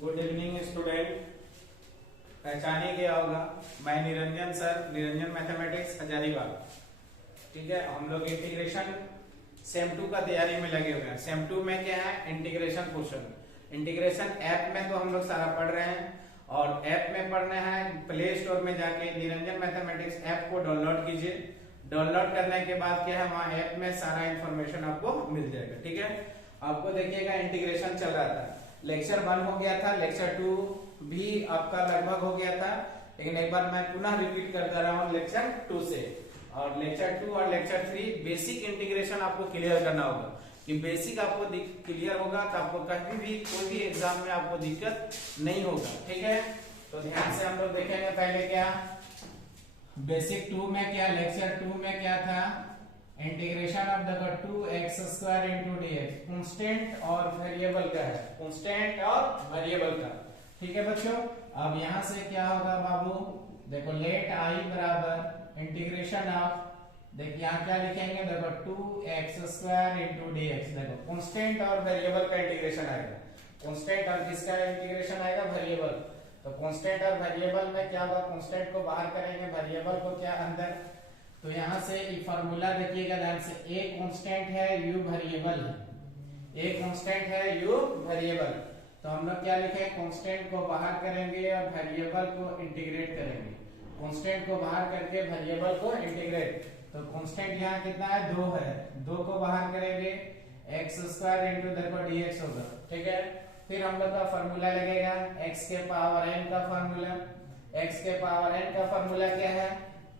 Good evening student. पहचाने गया होगा, मैं निरंजन सर, निरंजन मैथमेटिक्स हजारीबाग। ठीक है, हम लोग इंटीग्रेशन सेम 2 का तैयारी में लगे हुए हैं। सेम 2 में क्या है, इंटीग्रेशन क्वेश्चन। इंटीग्रेशन ऐप में तो हम लोग सारा पढ़ रहे हैं, और ऐप में पढ़ना है प्ले स्टोर में जाके निरंजन मैथमेटिक्स ऐप को डाउनलोड कीजिए। डाउनलोड करने के बाद क्या है, वहां ऐप में सारा इंफॉर्मेशन आपको मिल जाएगा। ठीक है, आपको देखिएगा इंटीग्रेशन चल रहा था, लेक्चर 1 हो गया था, लेक्चर 2 भी आपका लगभग हो गया था, लेकिन एक बार मैं पुनः रिपीट करता रहा हूँ लेक्चर 2 से। और लेक्चर 2 और लेक्चर 3 बेसिक इंटीग्रेशन आपको क्लियर करना होगा, कि बेसिक आपको क्लियर होगा तो आपको कहीं भी कोई भी एग्जाम में आपको दिक्कत नहीं होगा। ठीक है, तो ध्यान से हम लोग देखेंगे पहले क्या बेसिक 2 में क्या, लेक्चर 2 में क्या था, integration of the 2x² into dx constant और वेरिएबल का है, कांस्टेंट और वेरिएबल का। ठीक है बच्चों, अब यहां से क्या होगा बाबू, देखो लेट i बराबर इंटीग्रेशन ऑफ, देखिए यहाँ क्या लिखेंगे, देखो 2x² इंटू dx। देखो कांस्टेंट और वेरिएबल का इंटीग्रेशन आएगा, कांस्टेंट और किसका इंटीग्रेशन आएगा, वेरिएबल। तो कांस्टेंट और वेरिएबल में क्या होगा, कांस्टेंट को बाहर करेंगे, वेरिएबल को क्या अंदर। तो यहां से ये फार्मूला देखिएगा ध्यान से, a कांस्टेंट है, u वेरिएबल है, a कांस्टेंट है, u वेरिएबल। तो हम लोग क्या लिखे, कांस्टेंट को बाहर करेंगे और वेरिएबल को इंटीग्रेट करेंगे, कांस्टेंट को बाहर करके वेरिएबल को इंटीग्रेट। तो कांस्टेंट यहाँ कितना है, 2 है, 2 को बाहर करेंगे, x² इंटू देखो dx होगा। ठीक है, फिर हम लोग का फार्मूला लगेगा x के पावर n का फार्मूला। x के पावर n का फार्मूला क्या है,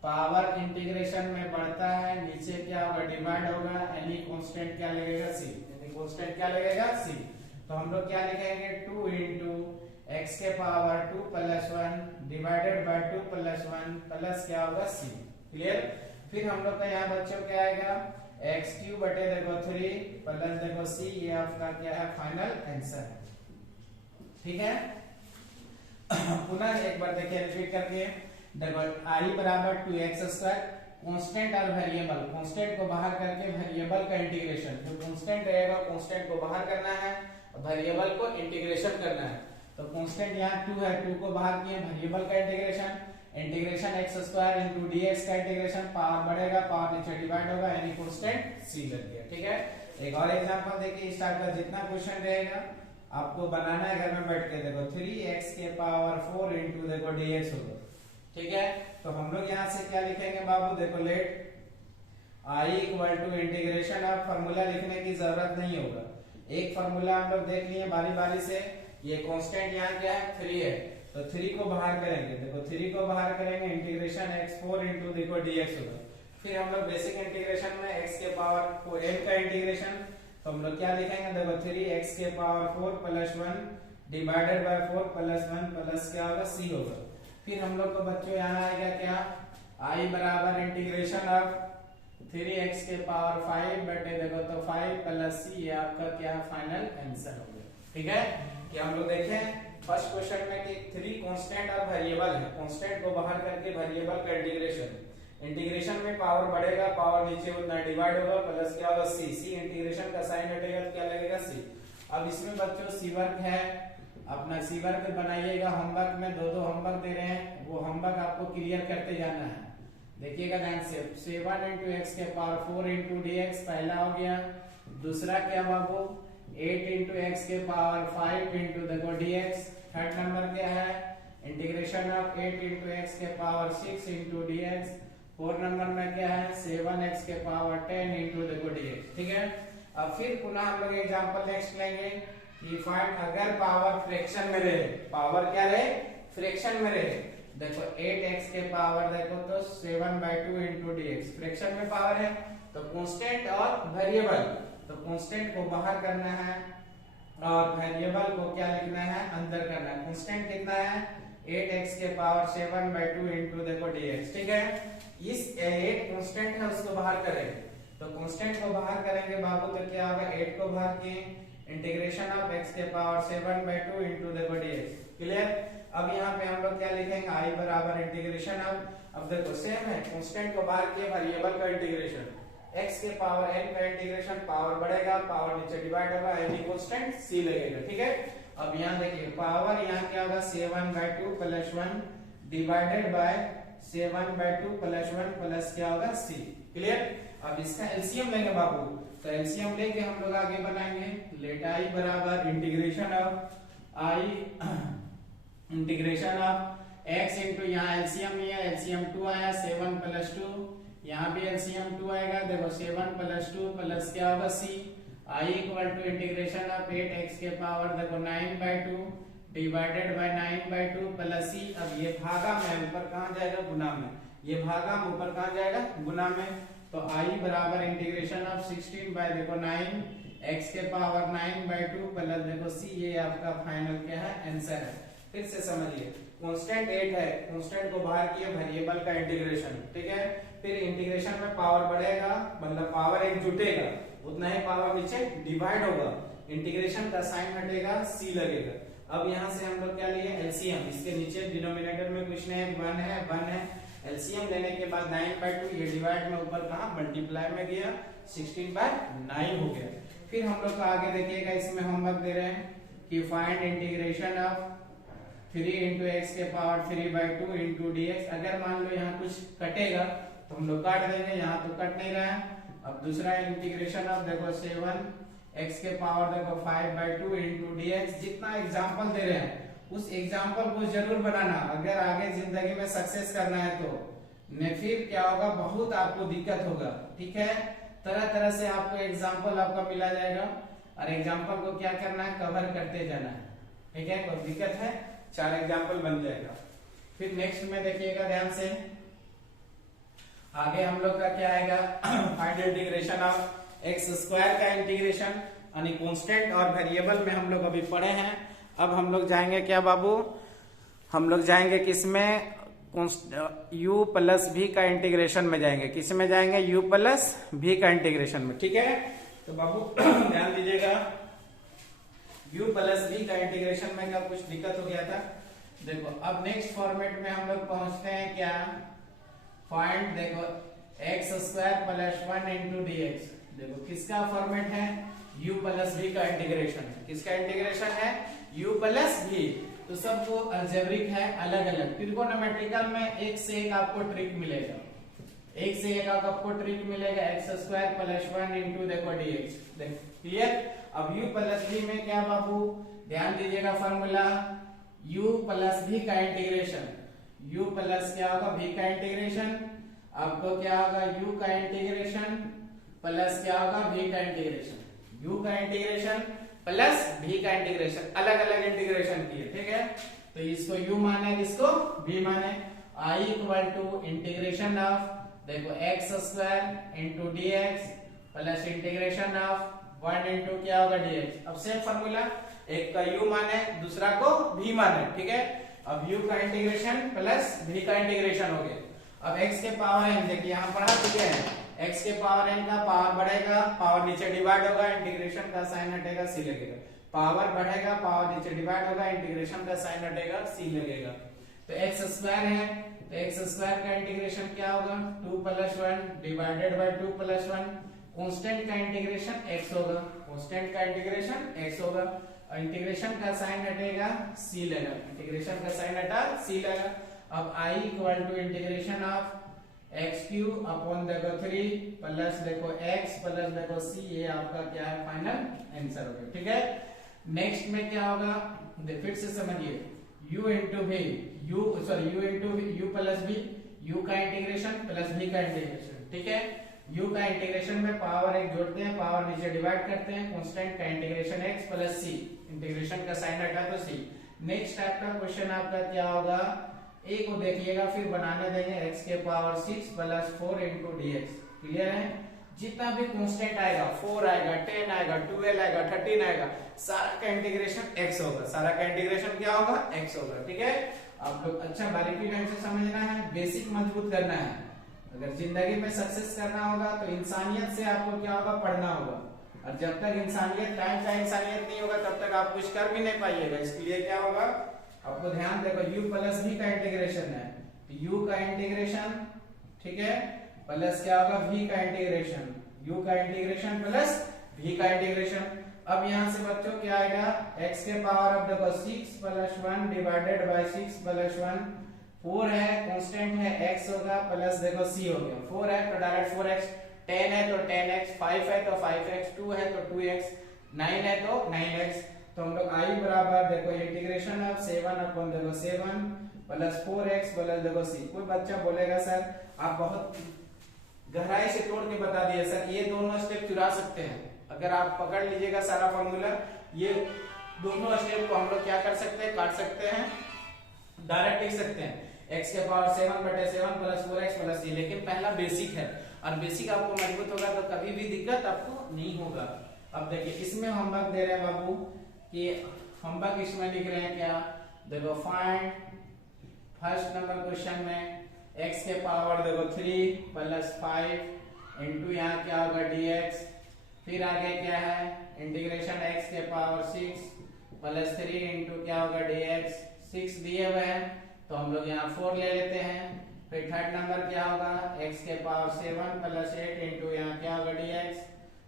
पावर इंटीग्रेशन में बढ़ता है, नीचे क्या होगा, डिवाइड होगा, यानी कांस्टेंट क्या लगेगा, c, यानी कांस्टेंट क्या लगेगा, c। तो हम लोग क्या लिखेंगे, 2 इंटू x के power 2 plus 1 divided by 2 plus 1 plus क्या होगा, c। क्लियर। फिर हम लोग का यहाँ बच्चों क्या आएगा, x³ बटे देखो 3 प्लस देखो c, ये आपका क्या है, फाइनल आंसर है। ठीक है, पुनः एक बार देखिए रिपीट करके, देखो i बराबर 2x² कांस्टेंट और वेरिएबल, कांस्टेंट को बाहर करके वेरिएबल का इंटीग्रेशन, जो कांस्टेंट रहेगा कांस्टेंट को बाहर करना है, वेरिएबल को इंटीग्रेशन करना है। तो कांस्टेंट यहाँ 2 है, 2 को बाहर किए, वेरिएबल का integration, integration x² into dx का इंटीग्रेशन, पावर बढ़ेगा, पावर नीचे डिवाइड होगा, यानी कांस्टेंट c लग गया। ठीक है, एक और एग्जांपल देखिए, इस टाइप का जितना क्वेश्चन रहेगा आपको बनाना है घर में बैठ के। देखो 3x के पावर 4 इंटू देखो dx होगा। ठीक है, तो हम लोग यहाँ से क्या लिखेंगे बाबू, देखो let i equal to integration of, formula लिखने की जरूरत नहीं होगा, एक फार्मूला हम लोग देख लिए बारी बारी से। ये कांस्टेंट यहाँ क्या है, 3 है, तो 3 को बाहर करेंगे, देखो 3 को बाहर करेंगे, इंटीग्रेशन x4 इंटू देखो dx होगा। फिर हम लोग बेसिक इंटीग्रेशन में x के पावर n का इंटीग्रेशन, तो हम लोग क्या लिखेंगे, देखो 3x के power 4 plus 1 divided bye 4 plus 1 plus क्या होगा, c होगा। फिर हम लोग को बच्चों यहाँ आएगा क्या, i बराबर इंटीग्रेशन ऑफ 3x के पावर 5 बटे देखो तो 5 प्लस c, ये आपका क्या फाइनल आंसर हो गया। ठीक है, कि हम लोग देखें फर्स्ट क्वेश्चन में कि 3 कांस्टेंट और वेरिएबल है, कांस्टेंट को बाहर करके वेरिएबल का इंटीग्रेशन, इंटीग्रेशन में पावर बढ़ेगा, पावर नीचे उतना डिवाइड होगा, प्लस क्या होगा, c, c इंटीग्रेशन का साइन हटेगा तो क्या लगेगा, c। अब इसमें बच्चों सी वर्क है, अपना सी वर्क बनाइएगा, होमवर्क में 2-2 होमवर्क दे रहे हैं, वो होमवर्क आपको क्लियर करते जाना है। देखिएगा ध्यान से, 7 इंटू एक्स के पावर 4 इंटू dx पहला हो गया, दूसरा क्या बाबू 8 इंटू एक्स के पावर 5 इंटू देखो dx, थर्ड नंबर क्या है, इंटीग्रेशन ऑफ 8 इंटू एक्स के power 6 into dx, fourth number में क्या है, 7x के पावर 10 इंटू देखो dx। ठीक है, अब फिर पुनः हम लोग एग्जांपल नेक्स्ट लेंगे कि फाइंड अगर पावर फ्रैक्शन में रहे, पावर क्या रहे, फ्रैक्शन में रहे। देखो 8x के पावर देखो तो 7/2 इंटू dx, फ्रैक्शन में पावर है, तो कांस्टेंट और वेरिएबल, तो कांस्टेंट को बाहर करना है और वेरिएबल को क्या लिखना है, अंदर करना है। कांस्टेंट कितना है, 8x के पावर 7/2 इंटू देखो dx। ठीक है, इस 8 कांस्टेंट है उसको बाहर करेंगे, तो कांस्टेंट को बाहर करेंगे बाबू तो क्या होगा, 8 को बाहर किए, इंटीग्रेशन ऑफ x के पावर 7/2 इंटू देखो dx। क्लियर। अब यहाँ पे हम लोग क्या लिखेंगे, i बराबर इंटीग्रेशन ऑफ, अब देखो सेम है, कांस्टेंट को बाहर किए, वेरिएबल का इंटीग्रेशन, x के पावर n का इंटीग्रेशन, पावर बढ़ेगा, पावर नीचे डिवाइड होगा, यानी कांस्टेंट c लगेगा। ठीक है, अब यहाँ देखिए पावर यहाँ क्या होगा 7/2 plus 1 divided bye 7/2 plus 1 plus क्या होगा c। क्लियर। अब इसका एलसीएम लेंगे बाबू, तो एलसीएम लेके हम लोग आगे बनाएंगे। लेट आई बराबर integration of I integration of x into यहाँ एलसीएम नहीं है, एलसीएम 2 आया 7 प्लस 2, यहाँ भी एलसीएम 2 आएगा। देखो 7 प्लस 2 प्लस क्या होगा c। i equal to integration of 8x के पावर देखो 9/2 डिवाइडेड बाय 9/2 प्लस c। अब ये भागा में ऊपर कहाँ जाएगा गुना में, ये भागा में ऊपर कहाँ जाएगा गुना में। तो i बराबर इंटीग्रेशन ऑफ 16 बाय देखो 9 x के पावर 9/2 प्लस देखो c। ये आपका फाइनल क्या है आंसर है। फिर से समझिए कांस्टेंट 8 है, कांस्टेंट को बाहर किया वेरिएबल का इंटीग्रेशन, ठीक है। फिर इंटीग्रेशन में पावर बढ़ेगा मतलब पावर एक जुटेगा, उतना ही पावर नीचे डिवाइड होगा, इंटीग्रेशन का साइन हटेगा c लगेगा। अब यहाँ से हम लोग क्या लिए एलसीएम, इसके नीचे डिनोमिनेटर में कुछ नहीं है 1 है। एलसीएम लेने के बाद 9/2 ये डिवाइड में ऊपर कहाँ मल्टीप्लाई में गया 16/9 हो गया। फिर हम लोग का आगे देखिएगा, इसमें होमवर्क दे रहे हैं कि find integration of 3 into x के पावर 3/2 इंटू dx। अगर मान लो यहाँ कुछ कटेगा तो हम लोग काट देंगे, यहाँ तो कट नहीं रहा है। अब दूसरा इंटीग्रेशन ऑफ देखो 7 x के पावर देखो 5/2 इंटू dx। जितना एग्जाम्पल दे रहे हैं उस एग्जाम्पल को जरूर बनाना, अगर आगे जिंदगी में सक्सेस करना है तो। नहीं फिर क्या होगा बहुत आपको दिक्कत होगा, ठीक है। तरह तरह से आपको एग्जाम्पल आपका मिला जाएगा और एग्जाम्पल को क्या करना है कवर करते जाना है, ठीक है। कोई दिक्कत है 4 एग्जाम्पल बन जाएगा। फिर नेक्स्ट में देखिएगा ध्यान से, आगे हम लोग का क्या आएगा find integration of x square का इंटीग्रेशन यानी कांस्टेंट और वेरिएबल में हम लोग अभी पढ़े हैं। अब हम लोग जाएंगे क्या बाबू, हम लोग जाएंगे किसमें u प्लस v का इंटीग्रेशन में जाएंगे। किस में जाएंगे u प्लस v का इंटीग्रेशन में, ठीक है। तो बाबू ध्यान दीजिएगा u प्लस v का इंटीग्रेशन में क्या कुछ दिक्कत हो गया था। देखो अब नेक्स्ट फॉर्मेट में हम लोग पहुंचते हैं क्या, फाइंड देखो x square plus 1 into dx। देखो किसका फॉर्मेट है u प्लस v का इंटीग्रेशन है। किसका इंटीग्रेशन है u प्लस v। तो सबको अलजेब्रिक है अलग अलग। ट्रिगोनोमेट्रिकल में एक से एक आपको ट्रिक मिलेगा, एक से एक आपको ट्रिक मिलेगा। एक्स स्क्वायर प्लस 1 इंटू देखो dx। क्लियर। अब u प्लस v में क्या बाबू ध्यान दीजिएगा फॉर्मूला u प्लस v का इंटीग्रेशन, u प्लस क्या होगा v का इंटीग्रेशन, आपको क्या होगा u का इंटीग्रेशन प्लस क्या होगा v का इंटीग्रेशन, u का इंटीग्रेशन प्लस v का इंटीग्रेशन, अलग अलग इंटीग्रेशन किए, ठीक है। तो इसको u माने इसको v माने। i equal to integration of देखो x square into dx plus integration of 1 into क्या होगा dx। अब सेम फॉर्मूला, एक का u माने दूसरा को v माने, ठीक है। अब u का इंटीग्रेशन प्लस v का इंटीग्रेशन हो गया। अब x के पावर n देखिए यहाँ पढ़ा चुके हैं, x के पावर n का पावर बढ़ेगा पावर नीचे डिवाइड होगा, इंटीग्रेशन का साइन हटेगा c लगेगा। पावर बढ़ेगा पावर नीचे डिवाइड होगा, इंटीग्रेशन का साइन हटेगा c लगेगा। तो x स्क्वायर है तो x स्क्वायर का इंटीग्रेशन क्या होगा 2 plus 1 divided by 2 plus 1। Constant का इंटीग्रेशन x होगा, कांस्टेंट का इंटीग्रेशन x होगा, इंटीग्रेशन का साइन हटेगा c लगा, इंटीग्रेशन का साइन हटा c लगा। अब i equal to integration of x cube upon देखो 3 प्लस देखो x प्लस देखो c। ये आपका क्या है फाइनल आंसर हो गया, ठीक है। नेक्स्ट में क्या होगा फिर से समझिए u into v, u into u plus v, u का इंटीग्रेशन प्लस v का इंटीग्रेशन, ठीक है। u का इंटीग्रेशन में पावर एक जोड़ते हैं पावर नीचे डिवाइड करते हैं, कांस्टेंट का integration x plus c, integration का साइन हटा तो c। नेक्स्ट टाइप का क्वेश्चन आपका क्या होगा, a को देखिएगा फिर बनाने देंगे x के power 6 plus 4 into dx। Clear है। जितना भी कांस्टेंट आएगा 4 आएगा 10 आएगा 12 आएगा 13 आएगा, सारा का इंटीग्रेशन x होगा, सारा का इंटीग्रेशन क्या होगा x होगा, ठीक है। आप लोग अच्छा बारीकी ढंग से समझना है, बेसिक मजबूत करना है। अगर जिंदगी में सक्सेस करना होगा तो इंसानियत से आपको क्या होगा पढ़ना होगा, और जब तक इंसानियत टाइम का इंसानियत नहीं होगा तब तक आप कुछ कर भी नहीं पाइएगा। इसके लिए क्या होगा आपको ध्यान देखो u प्लस v का इंटीग्रेशन है, u का इंटीग्रेशन, ठीक है, प्लस क्या होगा v का इंटीग्रेशन, u का इंटीग्रेशन प्लस v का इंटीग्रेशन। अब यहाँ से बच्चों क्या आएगा, x के पावर अब देखो 6 + 1 डिवाइडेड बाय 6 + 1 4 है, कांस्टेंट है x होगा, प्लस देखो c हो गया 4 है तो डायरेक्ट 4x, 10 है तो 10x, 5 है तो 5x, 2 है तो 2x, 9 है तो 9x। तो हम लोग i बराबर देखो इंटीग्रेशन ऑफ 7 अपॉन देखो 7 प्लस 4x प्लस देखो c। कोई बच्चा बोलेगा सर आप बहुत गहराई से तोड़ के बता दिए सर, ये दोनों स्टेप चुरा सकते हैं। अगर आप पकड़ लीजिएगा सारा फॉर्मूला, ये दोनों स्टेप को हम लोग क्या कर सकते हैं, काट सकते हैं, डायरेक्ट लिख सकते हैं x के power 7/7 plus 4x plus c। लेकिन पहला बेसिक है और बेसिक आपको मजबूत होगा तो कभी भी दिक्कत आपको नहीं होगा। अब देखिए इसमें होमवर्क दे रहे हैं बाबू कि होमवर्क इसमें लिख रहे हैं क्या, देखो फाइंड फर्स्ट नंबर क्वेश्चन में x के पावर देखो 3 प्लस 5 इंटू यहाँ क्या होगा dx, फिर आगे क्या है इंटीग्रेशन x के पावर 6 प्लस 3 इंटू क्या होगा dx, 6 दिए हुए हैं तो हम लोग यहाँ 4 ले लेते हैं। फिर थर्ड नंबर क्या होगा x के पावर 7 प्लस 8 इंटू यहाँ क्या होगा dx,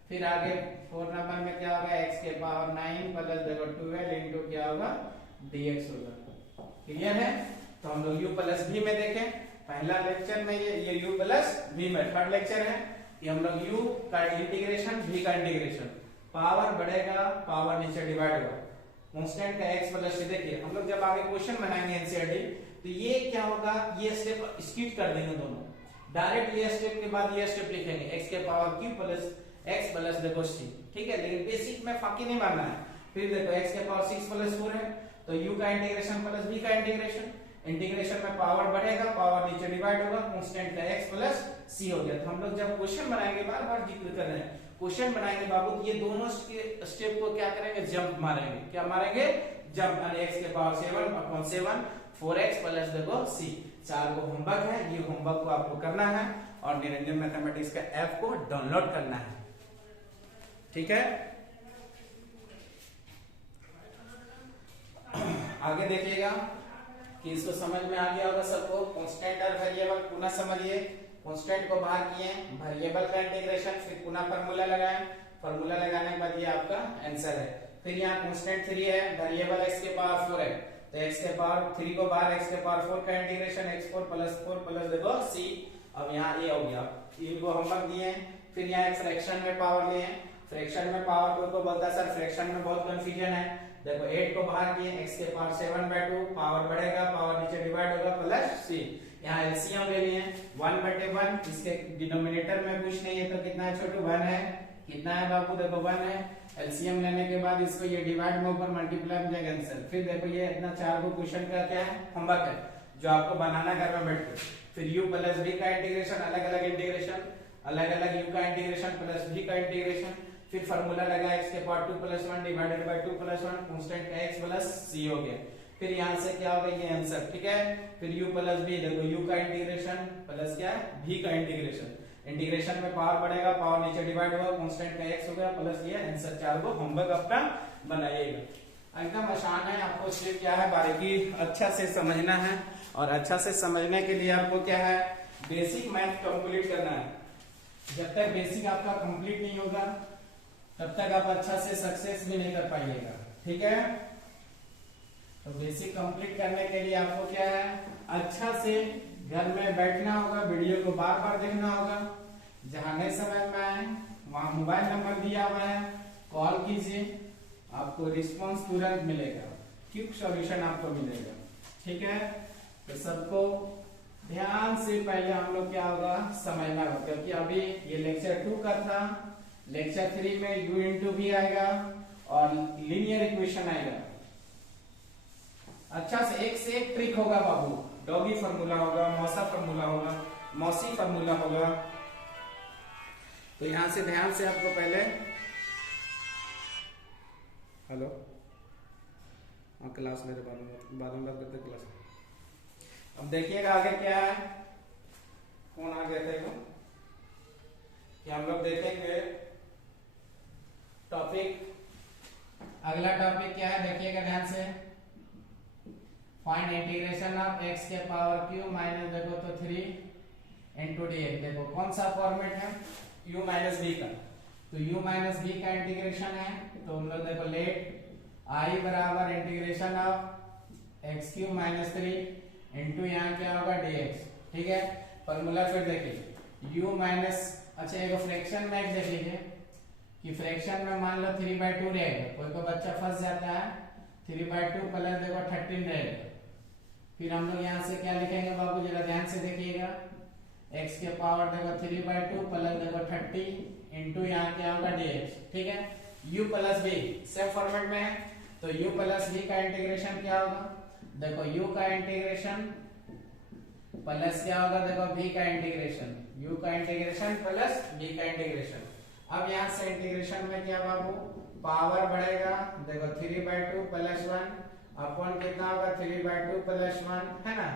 फिर आगे 4 नंबर में क्या होगा x के पावर 9 प्लस देखो 12 इंटू क्या होगा dx होगा। क्लियर है? तो हम लोग u प्लस v में देखें, पहला लेक्चर में ये u प्लस v में थर्ड लेक्चर है, ये हम लोग u का इंटीग्रेशन v का इंटीग्रेशन, पावर बढ़ेगा पावर नीचे डिवाइड होगा, कांस्टेंट का x प्लस c। देखिए हम लोग जब आगे क्वेश्चन बनाएंगे एनसीईआरटी तो ये क्या होगा, ये स्टेप स्किप कर देंगे दोनों, डायरेक्ट ये स्टेप के बाद ये स्टेप लिखेंगे x के power q plus x plus देखो c, ठीक है। लेकिन बेसिक में फाकी नहीं मारना है। फिर देखो x के पावर 6 प्लस 4 है तो u का इंटीग्रेशन प्लस v का इंटीग्रेशन, इंटीग्रेशन में पावर बढ़ेगा पावर नीचे डिवाइड होगा, कांस्टेंट का x प्लस c हो गया। तो हम लोग जब क्वेश्चन बनाएंगे, बार बार जिक्र कर रहे हैं, क्वेश्चन बनाएंगे बाबू ये दोनों स्टेप को क्या करेंगे, जंप मारेंगे। क्या मारेंगे? जंप। x के पावर 7 अपॉन 7 4x प्लस देखो c। 4 को होमवर्क है, ये होमवर्क को आपको करना है और निरंजन मैथमेटिक्स का ऐप को डाउनलोड करना है, ठीक है। आगे देखिएगा कि इसको समझ में आ गया होगा सबको। कांस्टेंट और वेरिएबल पुनः समझिए, कांस्टेंट को बाहर किए, वेरिएबल का इंटीग्रेशन, फिर पुनः फार्मूला लगाएं, फार्मूला लगाने के बाद ये आपका आंसर है। फिर यहाँ कांस्टेंट 3 है, वेरिएबल x के पावर 4 है तो x के पावर 3 को बाहर, x के पावर 4 का इंटीग्रेशन x4 प्लस देखो c। अब यहाँ ये हो गया, इनको होमवर्क दिए। फिर यहाँ एक फ्रैक्शन में पावर लिए, फ्रैक्शन में पावर कोई को बोलता है सर फ्रैक्शन में बहुत कंफ्यूजन है, देखो 8 को बाहर किए, x के पावर 7/2 पावर बढ़ेगा पावर नीचे डिवाइड होगा प्लस c। यहाँ एलसीएम ले लिए 1/1, इसके डिनोमिनेटर में कुछ नहीं है तो कितना है छोटू, 1 है। कितना है बाबू, देखो 1 है। एलसीएम लेने के बाद इसको ये डिवाइड में ऊपर मल्टीप्लाई में जाएगा आंसर। फिर देखो ये इतना 4 को क्वेश्चन का क्या है, होमवर्क है जो आपको बनाना घर में बैठ के। फिर u प्लस v का इंटीग्रेशन, अलग अलग इंटीग्रेशन, अलग अलग u का इंटीग्रेशन प्लस v का इंटीग्रेशन, फिर फार्मूला लगा x के पावर 2 + 1 डिवाइडेड बाय 2 + 1 कांस्टेंट का x प्लस c हो गया। फिर यहाँ से क्या होगा ये आंसर, ठीक है। फिर u प्लस v, देखो u का इंटीग्रेशन प्लस क्या है v का इंटीग्रेशन, इंटीग्रेशन में पावर बढ़ेगा पावर नीचे डिवाइड होगा, कांस्टेंट का x हो गया प्लस ये आंसर। 4 को होमवर्क अपना बनाइएगा, एकदम आसान है। आपको सिर्फ क्या है बारीकी अच्छा से समझना है और अच्छा से समझने के लिए आपको क्या है बेसिक मैथ कंप्लीट करना है। जब तक बेसिक आपका कंप्लीट नहीं होगा तब तक आप अच्छा से सक्सेस भी नहीं कर पाइएगा, ठीक है। तो बेसिक कंप्लीट करने के लिए आपको क्या है अच्छा से घर में बैठना होगा, वीडियो को बार बार देखना होगा, जहां नहीं समझ में आए वहां मोबाइल नंबर दिया हुआ है, कॉल कीजिए, आपको रिस्पांस तुरंत मिलेगा, क्विक सॉल्यूशन आपको मिलेगा, ठीक है। तो सबको ध्यान से पहले हम लोग क्या होगा समझना होगा, क्योंकि अभी ये लेक्चर 2 का था, लेक्चर 3 में u इंटू v आएगा और लीनियर इक्वेशन आएगा। अच्छा से एक ट्रिक होगा बाबू, डॉगी फार्मूला होगा, मौसा फार्मूला होगा, मौसी फार्मूला होगा। तो यहां से ध्यान से आपको पहले हेलो क्लास मेरे बाद में बात करते क्लास। अब देखिएगा आगे क्या है, कौन आ गया था कि हम लोग देखेंगे टॉपिक, अगला टॉपिक क्या है देखिएगा ध्यान से, फाइंड इंटीग्रेशन ऑफ x के पावर q माइनस देखो तो 3 इंटू dx। देखो कौन सा फॉर्मेट है u माइनस v का, तो u माइनस v का इंटीग्रेशन है तो हम लोग देखो लेट आई बराबर integration of x cube minus 3 into यहाँ क्या होगा dx। ठीक है, फॉर्मूला फिर देखिए u माइनस, अच्छा एक फ्रैक्शन में एक देख लीजिए कि फ्रैक्शन में मान लो 3/2 रहेगा, कोई को बच्चा फंस जाता है 3/2 प्लस देखो 13 रहेगा। फिर हम लोग यहाँ से क्या लिखेंगे बाबू, जरा ध्यान से देखिएगा, x के पावर देखो 3/2 प्लस देखो 30 इंटू यहाँ क्या होगा dx। ठीक है, u plus b same format में है, तो u प्लस b का इंटीग्रेशन क्या होगा, देखो u का इंटीग्रेशन प्लस क्या होगा, देखो b का इंटीग्रेशन, u का इंटीग्रेशन प्लस b का इंटीग्रेशन। अब यहाँ से इंटीग्रेशन में क्या बाबू, पावर बढ़ेगा, देखो 3/2 प्लस 1 अपॉन कितना होगा 3/2 प्लस 1 है ना,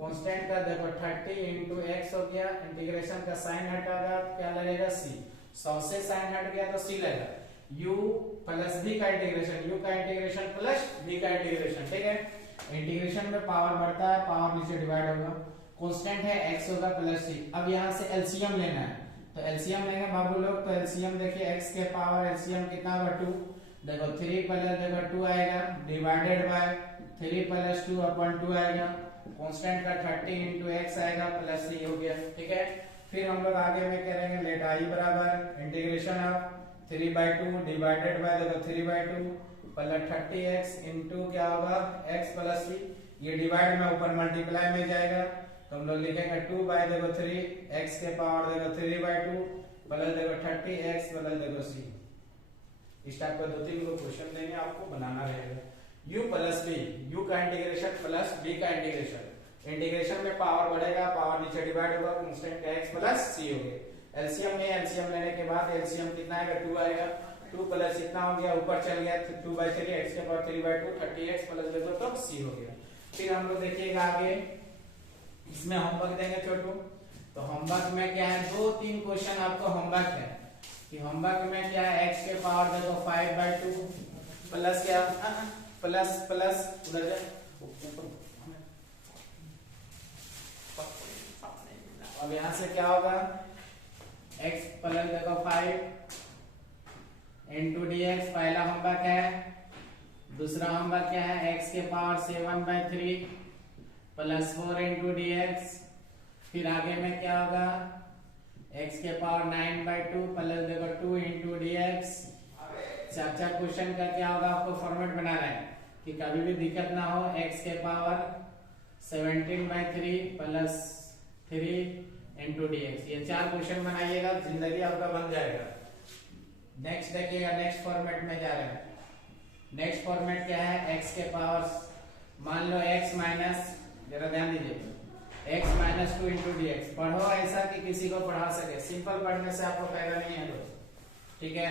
कांस्टेंट का देखो 30 इंटू एक्स हो गया, इंटीग्रेशन का साइन हटागा क्या लगेगा c, 100 से साइन हट गया तो c लगेगा, u प्लस b का इंटीग्रेशन, u का इंटीग्रेशन प्लस b का इंटीग्रेशन। ठीक है, इंटीग्रेशन में पावर बढ़ता है, पावर नीचे डिवाइड होगा, कांस्टेंट है x होगा प्लस c। अब यहाँ से एलसीएम लेना है, तो एलसीएम लेंगे बाबू लोग, तो एलसीएम देखिए x के पावर एलसीएम कितना होगा 2, देखो 3 प्लस देखो 2 आएगा डिवाइडेड बाय 3 प्लस 2 अपॉन 2 आएगा, कांस्टेंट का 30 इंटू एक्स आएगा प्लस c हो गया। ठीक है, फिर हम लोग आगे में करेंगे लेट आई बराबर इंटीग्रेशन ऑफ 3/2 डिवाइडेड बाय देखो 3/2 प्लस 30x इंटू क्या होगा x प्लस c, ये डिवाइड में ऊपर मल्टीप्लाई में जाएगा, तो हम लोग लिखेंगे 2 बाय देखो 3 x के पावर देखो 3/2 प्लस देखो 30x प्लस देखो c। इस टाइप का 2-3 को क्वेश्चन देंगे, आपको बनाना रहेगा। u प्लस b, u का इंटीग्रेशन प्लस b का इंटीग्रेशन, इंटीग्रेशन में पावर बढ़ेगा, पावर नीचे डिवाइड होगा, कांस्टेंट का x प्लस c हो गया। एलसीएम में एलसीएम लेने के बाद एलसीएम कितना आएगा 2 आएगा, 2 प्लस इतना हो गया, ऊपर चल गया 2/3 x के पावर 3/2 30x प्लस देखो तो c हो गया। फिर हम लोग देखिएगा आगे, इसमें होमवर्क देंगे छोटू, तो होमवर्क में क्या है 2-3 क्वेश्चन आपको होमवर्क है कि होमवर्क में क्या है x के पावर देखो 5/2 प्लस क्या प्लस प्लस उधर जाए, अब यहाँ से क्या होगा x प्लस देखो 5 इंटू dx, पहला होमवर्क है। दूसरा होमवर्क क्या है x के पावर 7/3 प्लस 4 इंटू dx, फिर आगे में क्या होगा x के पावर 9/2 प्लस देखो 2 इंटू dx। चाचा क्वेश्चन का क्या होगा, आपको फॉर्मेट बनाना है कि कभी भी दिक्कत ना हो, x के पावर 17/3 प्लस 3 इंटू dx, ये 4 क्वेश्चन बनाइएगा, जिंदगी आपका बन जाएगा। नेक्स्ट देखिएगा, नेक्स्ट फॉर्मेट में जा रहे हैं। नेक्स्ट फॉर्मेट क्या है, x के पावर मान लो x माइनस, जरा ध्यान दीजिए x माइनस 2 इंटू dx। पढ़ो ऐसा कि किसी को पढ़ा सके, सिंपल पढ़ने से आपको फायदा नहीं है दोस्त। ठीक है,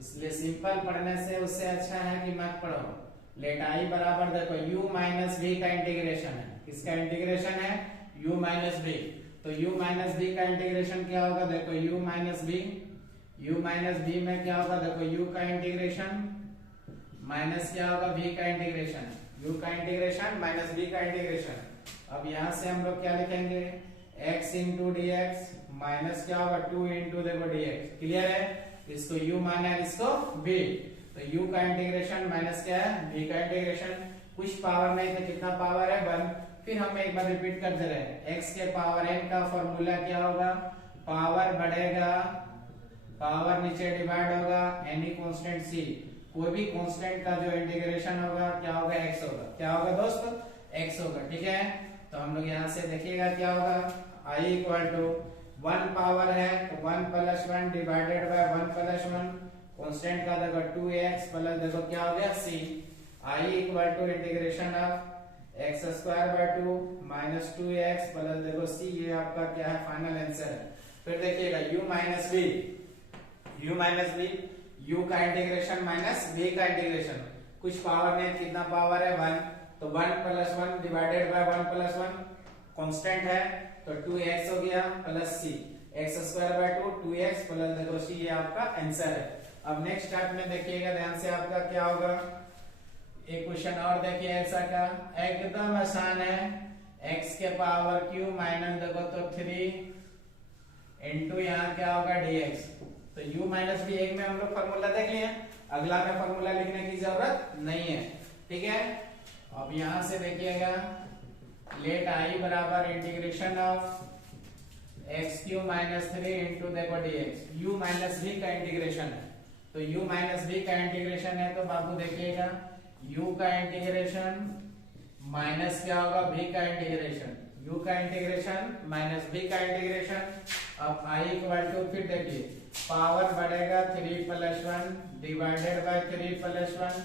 इसलिए सिंपल पढ़ने से उससे अच्छा है कि मत पढ़ो। लेट आई बराबर देखो u माइनस b का इंटीग्रेशन है, किसका इंटीग्रेशन है u माइनस b, तो u माइनस b का इंटीग्रेशन क्या होगा, देखो u माइनस b में क्या होगा, देखो u का इंटीग्रेशन माइनस क्या होगा b का इंटीग्रेशन, u का इंटीग्रेशन माइनस b का इंटीग्रेशन। अब यहाँ से हम लोग क्या लिखेंगे x into D x minus क्या होगा 2 इंटू देखो dx। क्लियर है, इसको u माना है, इसको b, तो u का इंटीग्रेशन माइनस क्या है b का इंटीग्रेशन, कुछ पावर नहीं तो कितना पावर है 1। फिर हम एक बार रिपीट करते रहे, x के पावर n का फॉर्मूला क्या होगा, पावर बढ़ेगा, पावर नीचे डिवाइड होगा, एनी कांस्टेंट c, कोई भी कांस्टेंट का जो इंटीग्रेशन होगा क्या होगा x होगा, क्या होगा दोस्त x होगा। ठीक है, तो हम लोग यहाँ से देखिएगा क्या होगा i इक्वल टू 1 पावर है तो 1 plus 1 divided bye 1 plus 1, constant का देखो 2x प्लस देखो क्या हो गया c, i equal to integration of x square by 2 minus 2x plus देखो c, ये आपका क्या है फाइनल आंसर है। फिर देखिएगा u माइनस b, u का इंटीग्रेशन माइनस b का इंटीग्रेशन, कुछ पावर नहीं, कितना पावर है 1, तो 1 plus 1 divided bye 1 plus 1, constant है तो 2x हो गया plus c, x square by 2 2x plus देखो c, ये आपका आंसर है। अब नेक्स्ट स्टेप में देखिएगा ध्यान से, आपका क्या होगा, एक क्वेश्चन और देखिए ऐसा का, एकदम आसान है, x के पावर q माइनस देखो तो 3 इंटू यहाँ क्या होगा dx, तो u माइनस b एक में हम लोग फॉर्मूला देख लिए, अगला में फॉर्मूला लिखने की जरूरत नहीं है, ठीक है। अब यहां से देखिएगा, लेट आई बराबर integration of x Q minus 3 into देखो dx, u माइनस v का इंटीग्रेशन है, तो u माइनस v का इंटीग्रेशन है, तो बाबू देखिएगा u का इंटीग्रेशन माइनस क्या होगा, v का इंटीग्रेशन, u का इंटीग्रेशन माइनस v का इंटीग्रेशन। अब i इक्वल टू, फिर देखिए पावर बढ़ेगा 3 plus 1 divided bye 3 plus 1,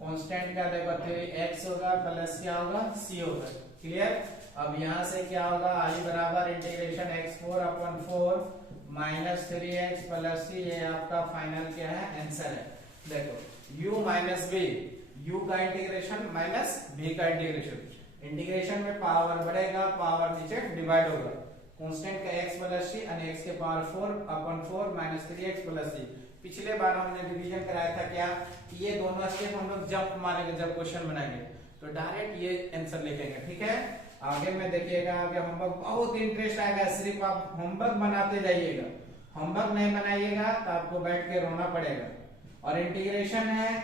constant का देखो 3x होगा प्लस क्या होगा c होगा, क्लियर। अब यहां से क्या होगा, i बराबर integration x4 upon 4 minus 3x plus c, ये आपका फाइनल क्या है, आंसर है। देखो u माइनस v, u का इंटीग्रेशन माइनस v का इंटीग्रेशन, इंटीग्रेशन में पावर बढ़ेगा, पावर नीचे डिवाइड होगा, कांस्टेंट का x प्लस c यानी x के power 4 upon 4 minus 3x plus c। पिछले बार हमने डिवीजन कराया था क्या, ये दोनों स्टेप हम लोग जब मानेंगे, जब क्वेश्चन बनाएंगे तो डायरेक्ट ये आंसर लिखेंगे, ठीक है। आगे में देखिएगा, आगे होमवर्क बहुत इंटरेस्ट आएगा, सिर्फ आप होमवर्क बनाते जाइएगा, होमवर्क नहीं बनाइएगा तो आपको बैठ के रोना पड़ेगा। और इंटीग्रेशन है,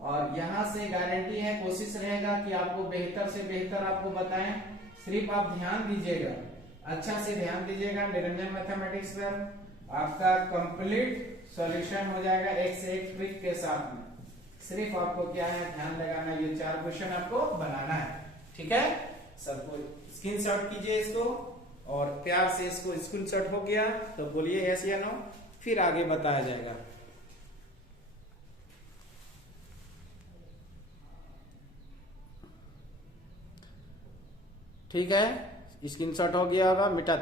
और यहां से गारंटी है, कोशिश रहेगा कि आपको बेहतर से बेहतर आपको बताएं, सिर्फ आप ध्यान दीजिएगा, अच्छा से ध्यान दीजिएगा। निरंजन मैथमेटिक्स पर आपका कंप्लीट सॉल्यूशन हो जाएगा एक से एक ट्रिक के साथ में, सिर्फ आपको क्या है, ध्यान लगाना, ये 4 क्वेश्चन आपको बनाना है, ठीक है। सबको स्क्रीनशॉट कीजिए इसको, और प्यार से इसको स्क्रीनशॉट हो गया तो बोलिए यस या नो, फिर आगे बताया जाएगा। ठीक है, स्क्रीनशॉट हो गया होगा, मिटा